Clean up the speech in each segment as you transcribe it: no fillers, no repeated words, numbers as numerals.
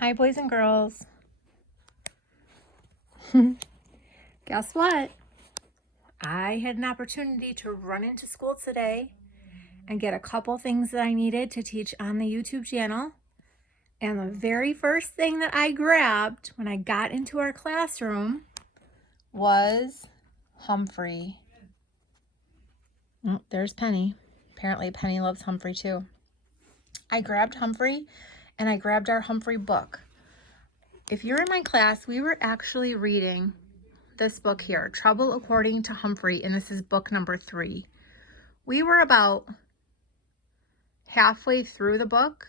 Hi, boys and girls. Guess what? I had an opportunity to run into school today and get a couple things that I needed to teach on the YouTube channel. And the very first thing that I grabbed when I got into our classroom was Humphrey. Oh, there's Penny. Apparently Penny loves Humphrey too. I grabbed Humphrey and I grabbed our Humphrey book. If you're in my class, we were actually reading this book here, Trouble According to Humphrey, and this is book number 3. We were about halfway through the book,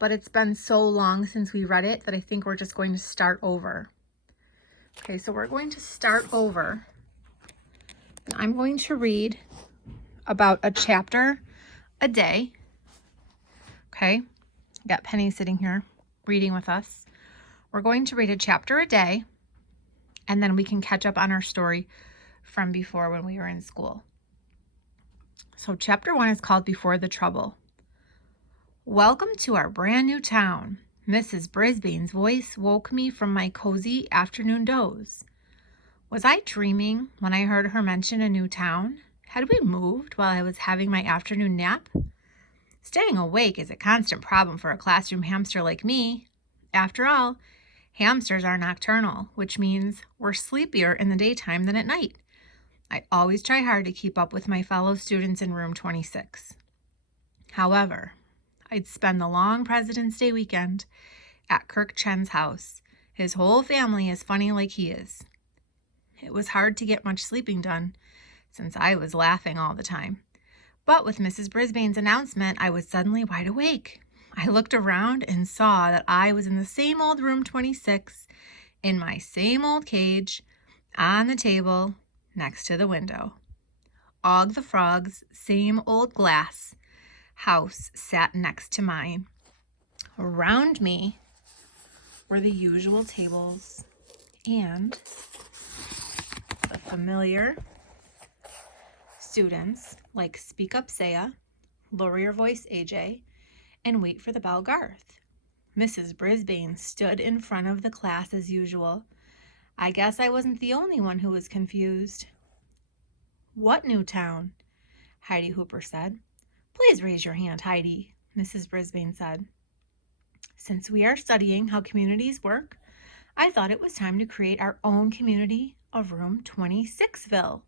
but it's been so long since we read it that I think we're just going to start over. Okay, so we're going to start over. And I'm going to read about a chapter a day. Okay, got Penny sitting here reading with us. We're going to read a chapter a day, and then we can catch up on our story from before when we were in school. So chapter 1 is called Before the Trouble. Welcome to our brand new town. Mrs. Brisbane's voice woke me from my cozy afternoon doze. Was I dreaming when I heard her mention a new town? Had we moved while I was having my afternoon nap? Staying awake is a constant problem for a classroom hamster like me. After all, hamsters are nocturnal, which means we're sleepier in the daytime than at night. I always try hard to keep up with my fellow students in room 26. However, I'd spend the long President's Day weekend at Kirk Chen's house. His whole family is funny like he is. It was hard to get much sleeping done since I was laughing all the time. But with Mrs. Brisbane's announcement, I was suddenly wide awake. I looked around and saw that I was in the same old room 26, in my same old cage, on the table, next to the window. Og the Frog's same old glass house sat next to mine. Around me were the usual tables and the familiar students like Speak Up Saya, Lower Your Voice AJ, and Wait for the Bell Garth. Mrs. Brisbane stood in front of the class as usual. I guess I wasn't the only one who was confused. What new town? Heidi Hooper said. Please raise your hand, Heidi, Mrs. Brisbane said. Since we are studying how communities work, I thought it was time to create our own community of room 26ville.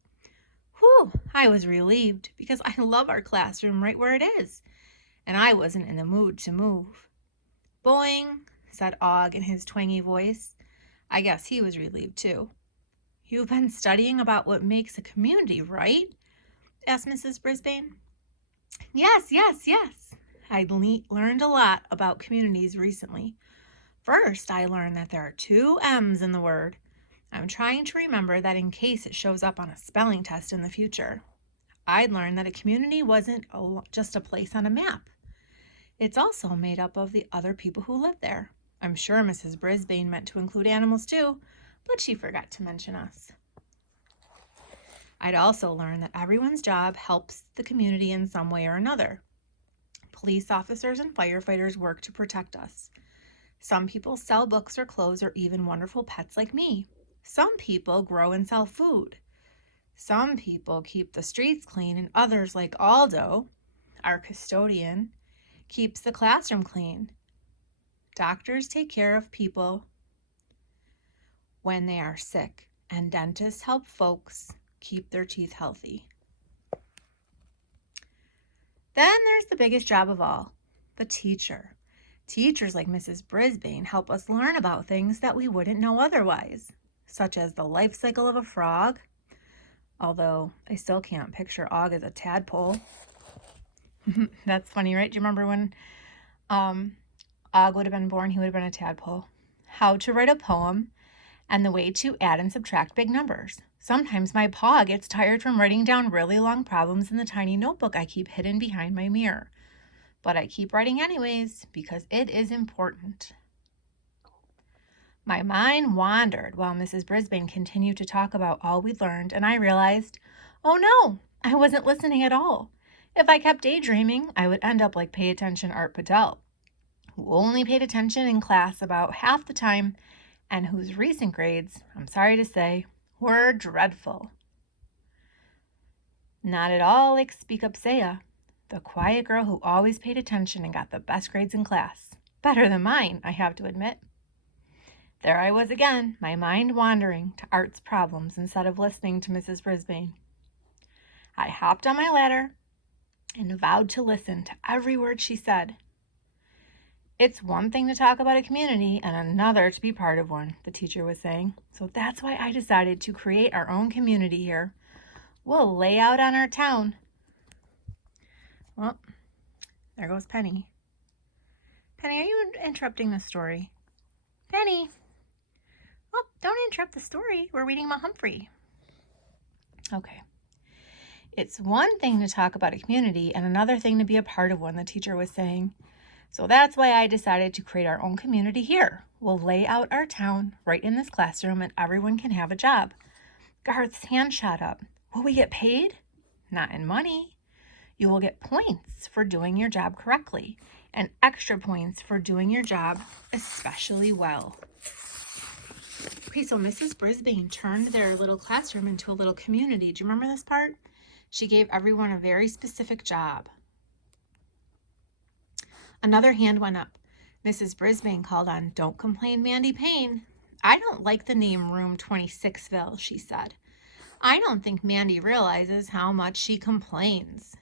Whew, I was relieved because I love our classroom right where it is, and I wasn't in the mood to move. Boing, said Og in his twangy voice. I guess he was relieved too. You've been studying about what makes a community, right? Asked Mrs. Brisbane. Yes. I learned a lot about communities recently. First, I learned that there are 2 M's in the word. I'm trying to remember that in case it shows up on a spelling test in the future. I'd learned that a community wasn't just a place on a map. It's also made up of the other people who live there. I'm sure Mrs. Brisbane meant to include animals too, but she forgot to mention us. I'd also learned that everyone's job helps the community in some way or another. Police officers and firefighters work to protect us. Some people sell books or clothes or even wonderful pets like me. Some people grow and sell food. Some people keep the streets clean, and others, like Aldo, our custodian, keeps the classroom clean. Doctors take care of people when they are sick, and dentists help folks keep their teeth healthy. Then there's the biggest job of all, the teacher. Teachers like Mrs. Brisbane help us learn about things that we wouldn't know otherwise, such as the life cycle of a frog, although I still can't picture Og as a tadpole. That's funny, right? Do you remember when Og would have been born, he would have been a tadpole? How to write a poem, and the way to add and subtract big numbers. Sometimes my paw gets tired from writing down really long problems in the tiny notebook I keep hidden behind my mirror. But I keep writing anyways because it is important. My mind wandered while Mrs. Brisbane continued to talk about all we learned, and I realized, oh no, I wasn't listening at all. If I kept daydreaming, I would end up like Pay Attention Art Patel. who only paid attention in class about half the time and whose recent grades, I'm sorry to say, were dreadful. Not at all like Speak Up Saya, the quiet girl who always paid attention and got the best grades in class. Better than mine, I have to admit. There I was again, my mind wandering to Art's problems instead of listening to Mrs. Brisbane. I hopped on my ladder and vowed to listen to every word she said. It's one thing to talk about a community and another to be part of one, the teacher was saying. So that's why I decided to create our own community here. We'll lay out on our town. Well, there goes Penny. Penny, are you interrupting the story? Penny. Oh, don't interrupt the story. We're reading about Humphrey. Okay. It's one thing to talk about a community and another thing to be a part of one, the teacher was saying. So that's why I decided to create our own community here. We'll lay out our town right in this classroom and everyone can have a job. Garth's hand shot up. Will we get paid? Not in money. You will get points for doing your job correctly and extra points for doing your job especially well. Okay, so Mrs. Brisbane turned their little classroom into a little community. Do you remember this part? She gave everyone a very specific job. Another hand went up. Mrs. Brisbane called on, "Don't complain, Mandy Payne. I don't like the name Room 26ville, she said. I don't think Mandy realizes how much she complains."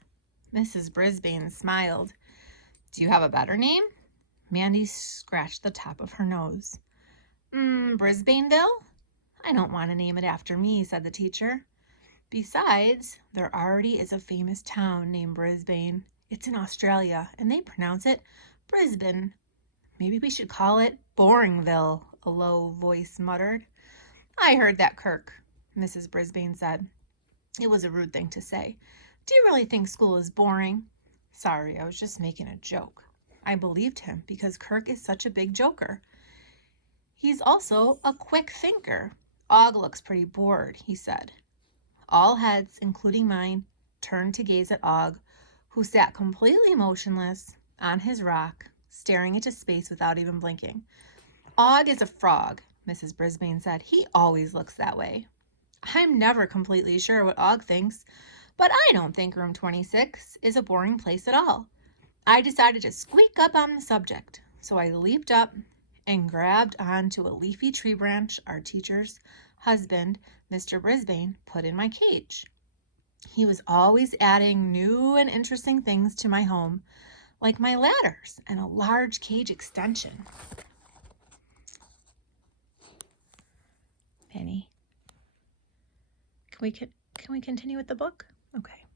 Mrs. Brisbane smiled. "Do you have a better name?" Mandy scratched the top of her nose. Brisbaneville? I don't want to name it after me, said the teacher. Besides, there already is a famous town named Brisbane. It's in Australia, and they pronounce it Brisbane. Maybe we should call it Boringville, a low voice muttered. I heard that, Kirk, Mrs. Brisbane said. It was a rude thing to say. Do you really think school is boring? Sorry, I was just making a joke. I believed him because Kirk is such a big joker. He's also a quick thinker. Og looks pretty bored, he said. All heads, including mine, turned to gaze at Og, who sat completely motionless on his rock, staring into space without even blinking. Og is a frog, Mrs. Brisbane said. He always looks that way. I'm never completely sure what Og thinks, but I don't think room 26 is a boring place at all. I decided to squeak up on the subject, so I leaped up and grabbed onto a leafy tree branch our teacher's husband, Mr. Brisbane, put in my cage. He was always adding new and interesting things to my home, like my ladders and a large cage extension. Penny, can we continue with the book? Okay.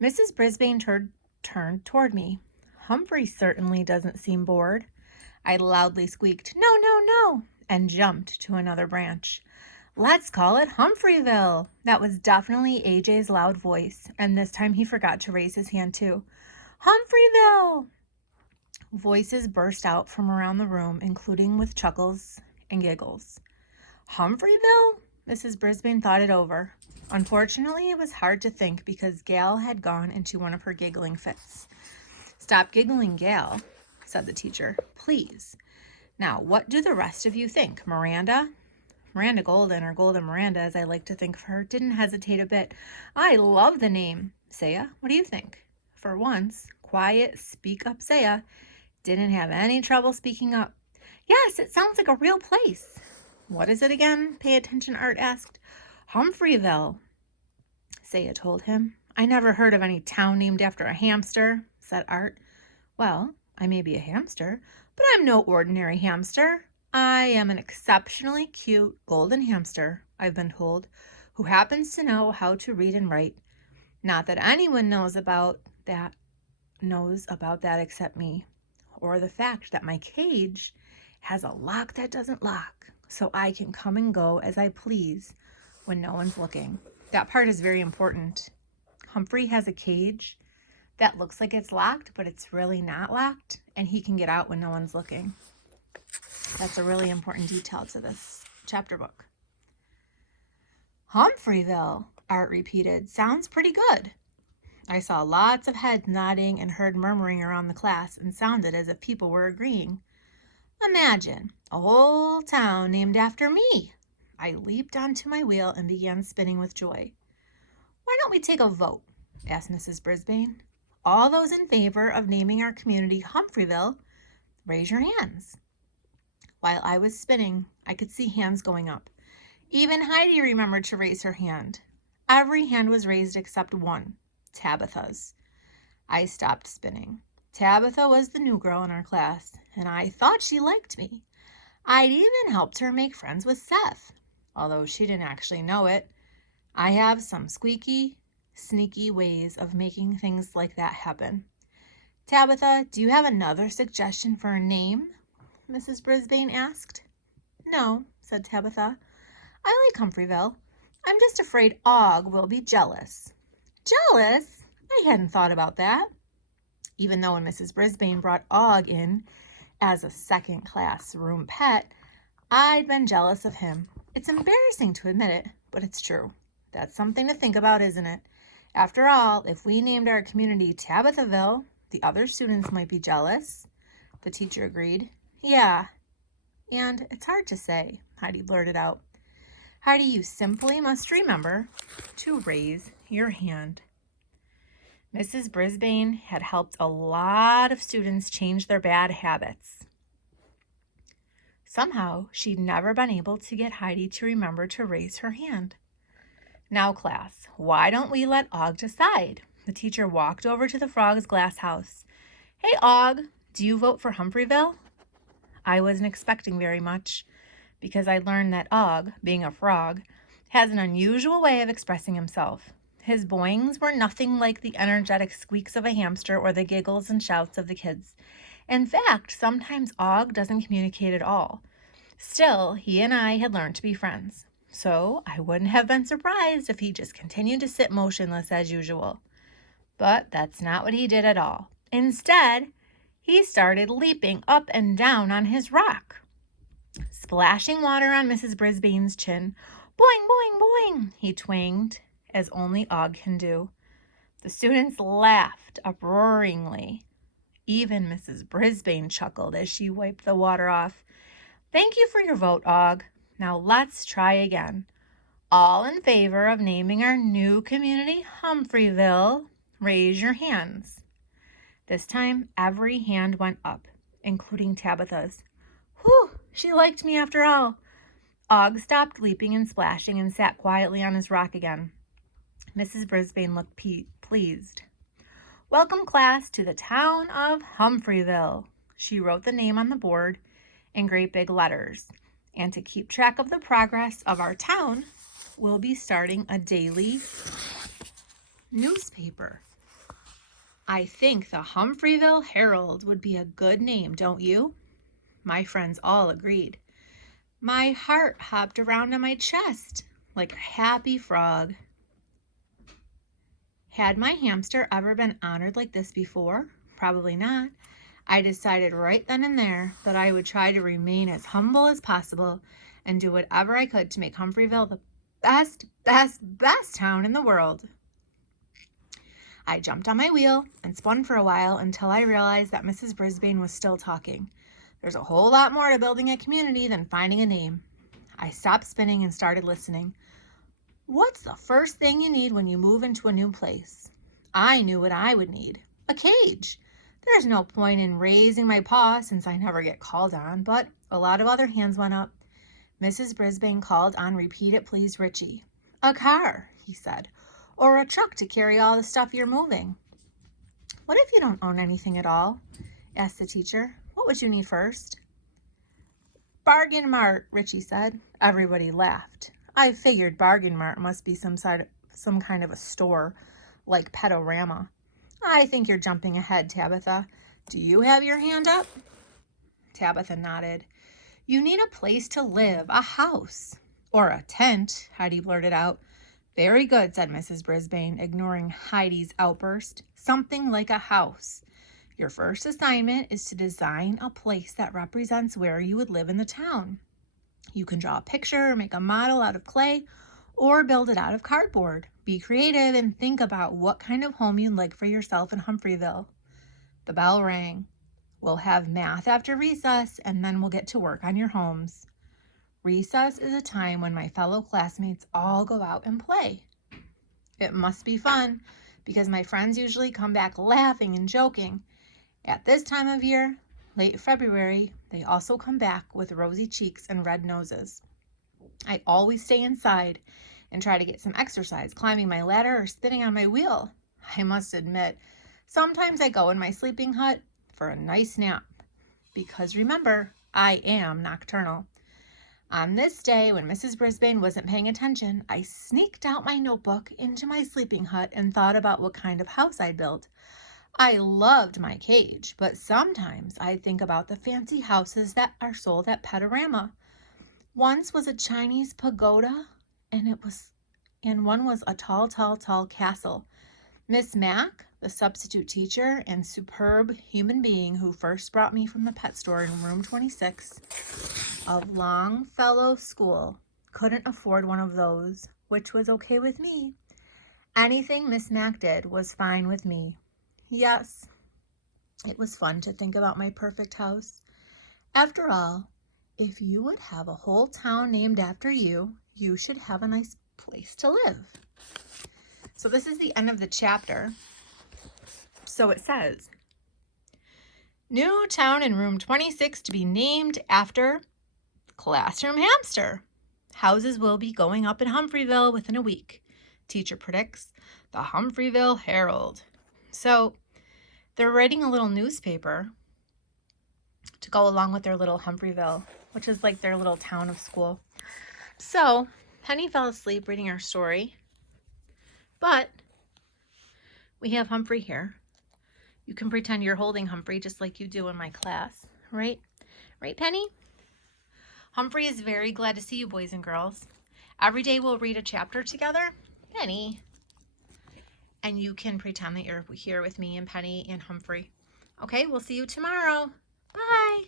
Mrs. Brisbane turned toward me. Humphrey certainly doesn't seem bored. I loudly squeaked, "No, no, no," and jumped to another branch. Let's call it Humphreyville. That was definitely AJ's loud voice, and this time he forgot to raise his hand too. Humphreyville! Voices burst out from around the room, including with chuckles and giggles. Humphreyville? Mrs. Brisbane thought it over. Unfortunately, it was hard to think because Gal had gone into one of her giggling fits. Stop giggling, Gal, said the teacher. Please. Now, what do the rest of you think? Miranda? Miranda Golden, or Golden Miranda, as I like to think of her, didn't hesitate a bit. I love the name. Saya, what do you think? For once, quiet, speak up Saya didn't have any trouble speaking up. Yes, it sounds like a real place. What is it again? Pay attention, Art asked. Humphreyville, Saya told him. I never heard of any town named after a hamster, said Art. Well, I may be a hamster, but I'm no ordinary hamster. I am an exceptionally cute golden hamster, I've been told, who happens to know how to read and write. Not that anyone knows about that except me, or the fact that my cage has a lock that doesn't lock, so I can come and go as I please when no one's looking. That part is very important. Humphrey has a cage that looks like it's locked, but it's really not locked, and he can get out when no one's looking. That's a really important detail to this chapter book. Humphreyville, Art repeated. Sounds pretty good. I saw lots of heads nodding and heard murmuring around the class and sounded as if people were agreeing. Imagine a whole town named after me. I leaped onto my wheel and began spinning with joy. Why don't we take a vote? Asked Mrs. Brisbane. All those in favor of naming our community Humphreyville, raise your hands. While I was spinning, I could see hands going up. Even Heidi remembered to raise her hand. Every hand was raised except one, Tabitha's. I stopped spinning. Tabitha was the new girl in our class, and I thought she liked me. I'd even helped her make friends with Seth, although she didn't actually know it. I have some squeaky, sneaky ways of making things like that happen. Tabitha, do you have another suggestion for a name? Mrs. Brisbane asked. No, said Tabitha. I like Humphreyville. I'm just afraid Og will be jealous. Jealous? I hadn't thought about that. Even though when Mrs. Brisbane brought Og in as a second class room pet, I'd been jealous of him. It's embarrassing to admit it, but it's true. That's something to think about, isn't it? After all, if we named our community Tabithaville, the other students might be jealous. The teacher agreed. Yeah, and it's hard to say, Heidi blurted out. Heidi, you simply must remember to raise your hand. Mrs. Brisbane had helped a lot of students change their bad habits. Somehow, she'd never been able to get Heidi to remember to raise her hand. Now, class, why don't we let Og decide? The teacher walked over to the frog's glass house. Hey, Og, do you vote for Humphreyville? I wasn't expecting very much, because I learned that Og, being a frog, has an unusual way of expressing himself. His boings were nothing like the energetic squeaks of a hamster or the giggles and shouts of the kids. In fact, sometimes Og doesn't communicate at all. Still, he and I had learned to be friends, so I wouldn't have been surprised if he just continued to sit motionless as usual. But that's not what he did at all. Instead, he started leaping up and down on his rock, splashing water on Mrs. Brisbane's chin. Boing, boing, boing, he twanged, as only Og can do. The students laughed uproaringly. Even Mrs. Brisbane chuckled as she wiped the water off. Thank you for your vote, Og. Now let's try again. All in favor of naming our new community Humphreyville, raise your hands. This time, every hand went up, including Tabitha's. Whew, she liked me after all. Og stopped leaping and splashing and sat quietly on his rock again. Mrs. Brisbane looked pleased. Welcome, class, to the town of Humphreyville. She wrote the name on the board in great big letters. And to keep track of the progress of our town, we'll be starting a daily newspaper. I think the Humphreyville Herald would be a good name, don't you? My friends all agreed. My heart hopped around on my chest like a happy frog. Had my hamster ever been honored like this before? Probably not. I decided right then and there that I would try to remain as humble as possible and do whatever I could to make Humphreyville the best town in the world. I jumped on my wheel and spun for a while until I realized that Mrs. Brisbane was still talking. There's a whole lot more to building a community than finding a name. I stopped spinning and started listening. What's the first thing you need when you move into a new place? I knew what I would need. A cage. There's no point in raising my paw since I never get called on, but a lot of other hands went up. Mrs. Brisbane called on Repeat It Please Richie. A car, he said, or a truck to carry all the stuff you're moving. What if you don't own anything at all? Asked the teacher. What would you need first? Bargain Mart, Richie said. Everybody laughed. I figured Bargain Mart must be some kind of a store like Petorama. I think you're jumping ahead, Tabitha. Do you have your hand up? Tabitha nodded. You need a place to live, a house. Or a tent, Heidi blurted out. Very good, said Mrs. Brisbane, ignoring Heidi's outburst. Something like a house. Your first assignment is to design a place that represents where you would live in the town. You can draw a picture, make a model out of clay, or build it out of cardboard. Be creative and think about what kind of home you'd like for yourself in Humphreyville. The bell rang. We'll have math after recess, and then we'll get to work on your homes. Recess is a time when my fellow classmates all go out and play. It must be fun because my friends usually come back laughing and joking. At this time of year, late February, they also come back with rosy cheeks and red noses. I always stay inside and try to get some exercise, climbing my ladder or spinning on my wheel. I must admit, sometimes I go in my sleeping hut for a nice nap because remember, I am nocturnal. On this day, when Mrs. Brisbane wasn't paying attention, I sneaked out my notebook into my sleeping hut and thought about what kind of house I'd built. I loved my cage, but sometimes I'd think about the fancy houses that are sold at Petorama. Once was a Chinese pagoda, and one was a tall castle. Miss Mack, the substitute teacher and superb human being who first brought me from the pet store in room 26 of Longfellow School, couldn't afford one of those, which was okay with me. Anything Miss Mack did was fine with me. Yes, it was fun to think about my perfect house. After all, if you would have a whole town named after you, you should have a nice place to live. So this is the end of the chapter. So it says, new town in room 26 to be named after Classroom Hamster. Houses will be going up in Humphreyville within a week. Teacher predicts the Humphreyville Herald. So they're writing a little newspaper to go along with their little Humphreyville, which is like their little town of school. So Penny fell asleep reading her story, but we have Humphrey here. You can pretend you're holding Humphrey just like you do in my class, right? Right, Penny? Humphrey is very glad to see you, boys and girls. Every day we'll read a chapter together. Penny. And you can pretend that you're here with me and Penny and Humphrey. Okay, we'll see you tomorrow. Bye.